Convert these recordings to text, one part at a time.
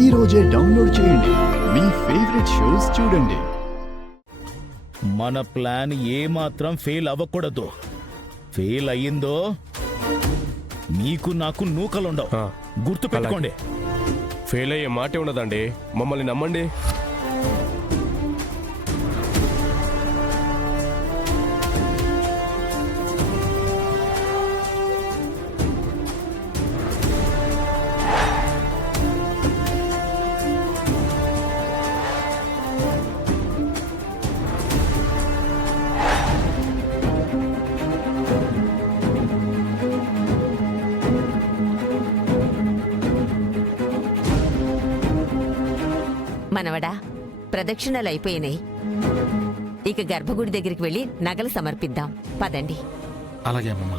ఈ రోజే డౌన్లోడ్ చేయండి. మీ ఫేవరెట్ షోస్ చూడండి. మన ప్లాన్ ఏమాత్రం ఫెయిల్ అవ్వకూడదు. ఫెయిల్ అయ్యిందో మీకు నాకు నూకలుండవు. గుర్తు పెట్టుకోండి. ఫెయిల్ అయ్యే మాటే ఉండదండి. మమ్మల్ని నమ్మండి. మనవడా, ప్రదక్షిణలు అయిపోయినాయి. ఇక గర్భగుడి దగ్గరికి వెళ్లి నగలు సమర్పిద్దాం. పదండి. అలాగే అమ్మమ్మ.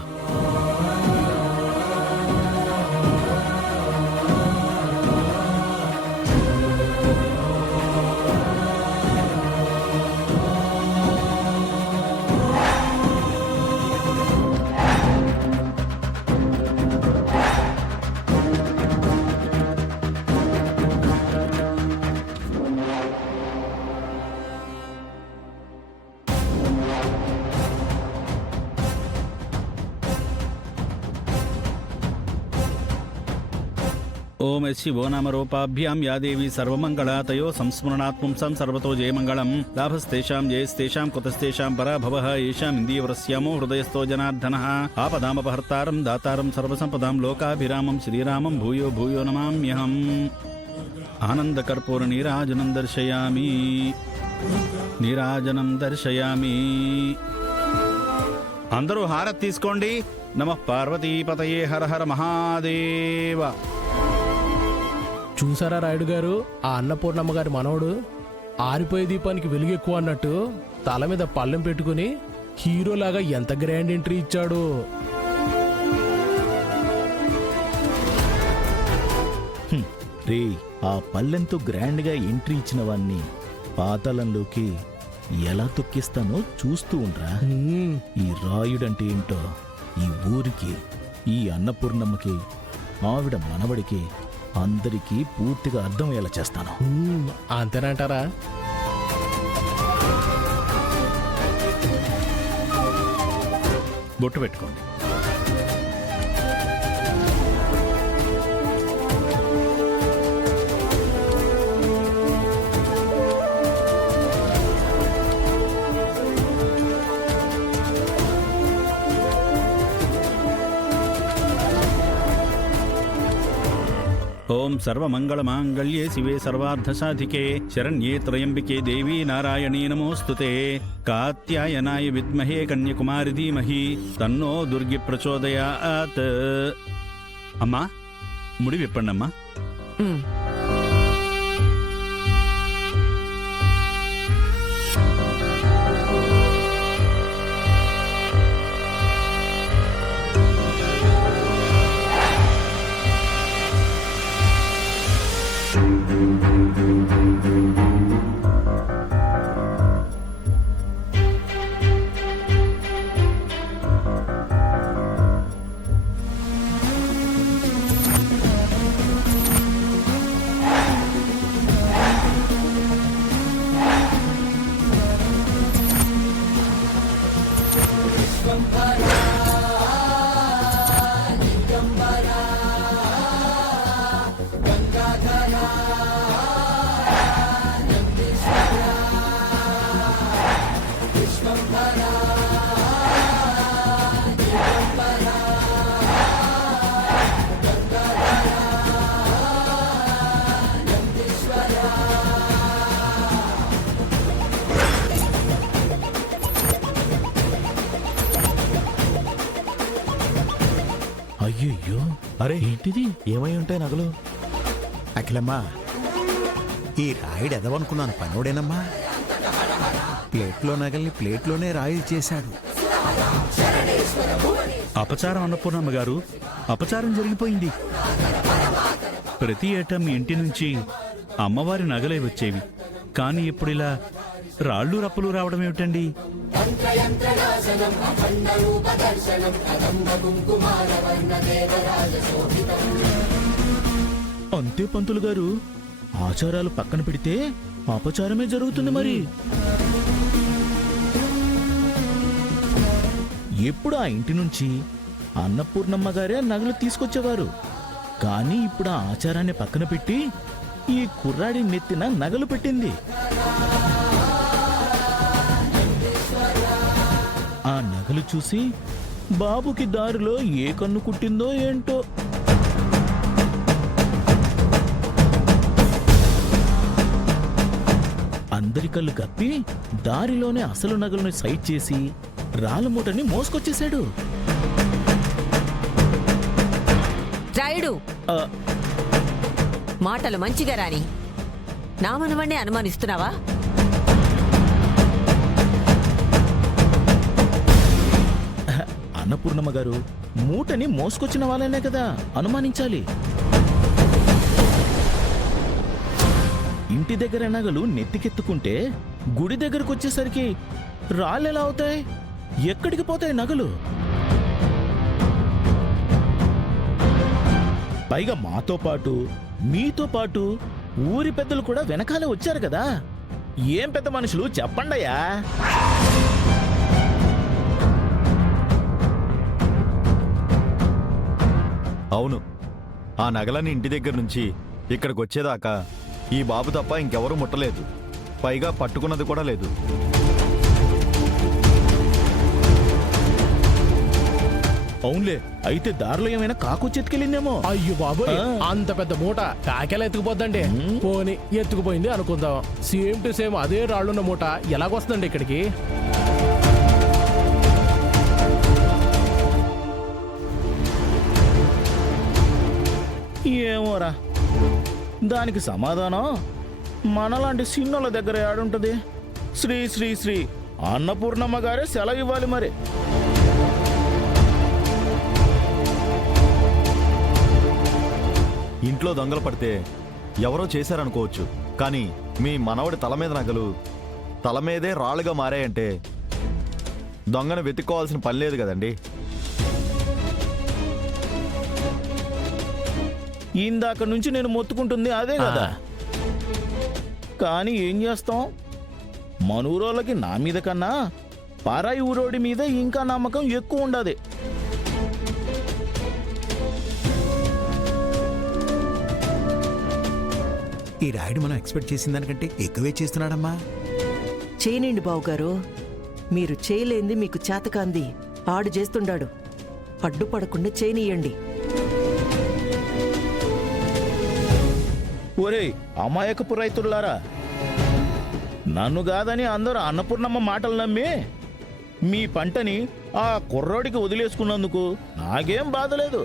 ఓం శివో నామ రూపాభ్యాం యా దేవి సర్వమంగళాతయో సంస్మరణాత్ పుంసాం సర్వతో జయమంగళం. లాభస్తేషాం జయస్తేషాం కుతస్తేషాం పరాభవః ఏషాం ఇందీవరస్యామో హృదయస్థో జనార్దనః. ఆపదామపహర్తారం దాతారం సర్వసంపదాం లోకాభిరామం శ్రీరామం భూయో భూయో నమామ్యహం. ఆనందకర్పూర నీరాజనం దర్శయామి. నీరాజనం దర్శయామి. అందరూ హారతి తీసుకోండి. నమః పార్వతీపతయే హర హర మహాదేవ. చూసారా రాయుడు గారు, ఆ అన్నపూర్ణమ్మ గారి మనవడు ఆరిపోయే దీపానికి వెలుగు ఎక్కువ అన్నట్టు తల మీద పళ్ళెం పెట్టుకుని హీరోలాగా ఎంత గ్రాండ్ ఎంట్రీ ఇచ్చాడు. రే, ఆ పల్లెంతో గ్రాండ్ గా ఎంట్రీ ఇచ్చిన వాణ్ణి పాతాళంలోకి ఎలా తొక్కిస్తానో చూస్తూ ఉండ్రా. ఈ రాయుడంటే ఏంటో ఈ ఊరికి, ఈ అన్నపూర్ణమ్మకి, ఆవిడ మనవడికి అందరికీ పూర్తిగా అర్థమయ్యేలా చేస్తాను. అంతేనంటారా? బొట్టు పెట్టుకోండి. ఓం సర్వమంగళమాంగళ్యే శివే సర్వార్థసాధికే శరణ్యే త్రయంబికే దేవీ నారాయణీ నమోస్తుతే. కాత్యాయనాయ విద్మహే కన్యకుమారి ధీమహి తన్నో దుర్గి ప్రచోదయాత్. అమ్మా, ముడి విప్పండమ్మా. అయ్యయ్యో, అరే ఏంటిది? ఏమై ఉంటాయి నగలు? అఖిలమ్మా, ఈ రాయుడు ఎదవనుకున్నాను, పనోడేనమ్మా. ప్లేట్లో నగల్ని ప్లేట్లోనే రాయుడు చేశాడు. అపచారం అన్నపూర్ణమ్మ గారు, అపచారం జరిగిపోయింది. ప్రతి ఏటా మీ ఇంటి నుంచి అమ్మవారి నగలే వచ్చేవి, కానీ ఇప్పుడిలా రాళ్ళు రప్పలు రావడం ఏమిటండి? అంతే పంతులు గారు, ఆచారాలు పక్కన పెడితే అపచారమే జరుగుతుంది మరి. ఎప్పుడు ఆ ఇంటి నుంచి అన్నపూర్ణమ్మ గారే నగలు తీసుకొచ్చేవారు. కానీ ఇప్పుడు ఆ ఆచారాన్ని పక్కన పెట్టి ఈ కుర్రాడి నెత్తిన నగలు పెట్టింది. ఆ నగలు చూసి బాబుకి దారిలో ఏ కన్ను కుట్టిందో ఏంటో. అందరి కళ్ళు కప్పి దారిలోనే అసలు నగలను సైట్ చేసి రాళ్ళమూటని మోసుకొచ్చేశాడు. రాయుడు, ఆ, మాటలు మంచిగా రాని నా మనవణ్ణి అనుమానిస్తున్నావా? అన్నపూర్ణమ్మ గారు, మూటని మోసుకొచ్చిన వాళ్ళనే కదా అనుమానించాలి. ఇంటి దగ్గర నగలు నెత్తికెత్తుకుంటే గుడి దగ్గరకు వచ్చేసరికి రాళ్ళెలా అవుతాయి? ఎక్కడికి పోతాయి నగలు? పైగా మాతో పాటు మీతో పాటు ఊరి పెద్దలు కూడా వెనకాలే వచ్చారు కదా. ఏం పెద్ద మనుషులు చెప్పండయ్యా. అవును, ఆ నగలని ఇంటి దగ్గర నుంచి ఇక్కడికి వచ్చేదాకా ఈ బాబు తప్ప ఇంకెవరూ ముట్టలేదు. పైగా పట్టుకున్నది కూడా లేదు. అవునులే, అయితే దారిలో ఏమైనా కాకొచ్చెత్తుకెళ్ళిందేమో. అయ్యో బాబోయ్, అంత పెద్ద మూట కాకెలా ఎత్తుకుపోద్దండి. పోని ఎత్తుకుపోయింది అనుకుందాం. సేమ్ టు సేమ్ అదే రాళ్ళున్న మూట ఎలాగొస్తుందండి ఇక్కడికి? ఏమోరా, దానికి సమాధానం మనలాంటి సిన్నోళ్ళ దగ్గర ఏడుంటది. శ్రీ శ్రీ శ్రీ అన్నపూర్ణమ్మ గారే సెలవు ఇవ్వాలి మరి. ఇంట్లో దొంగలు పడితే ఎవరో చేశారనుకోవచ్చు, కానీ మీ మనవడి తల మీద నగలు తల మీదే రాళ్ళుగా మారాయంటే దొంగను వెతుక్కోవాల్సిన పని లేదు కదండి. ఇందాక నుంచి నేను మొత్తుకుంటుంది అదే కదా. కానీ ఏం చేస్తాం, మన ఊరోళ్ళకి నా మీద కన్నా పారాయి ఊరోడి మీద ఇంకా నమ్మకం ఎక్కువ ఉండదు. ఈ రాయుడు మనం ఎక్స్పెక్ట్ చేసిన దానికంటే ఎక్కువే చేస్తున్నాడమ్మా. చేయనండి బావుగారు, మీరు చేయలేంది మీకు చేతకాంది ఆడు చేస్తుండాడు. అడ్డుపడకుండా చేయనియండి. ఒరేయ్ అమాయకపు రైతులారా, నన్ను కాదని అందరూ అన్నపూర్ణమ్మ మాటలు నమ్మి మీ పంటని ఆ కుర్రోడికి వదిలేసుకున్నందుకు నాకేం బాధ లేదు.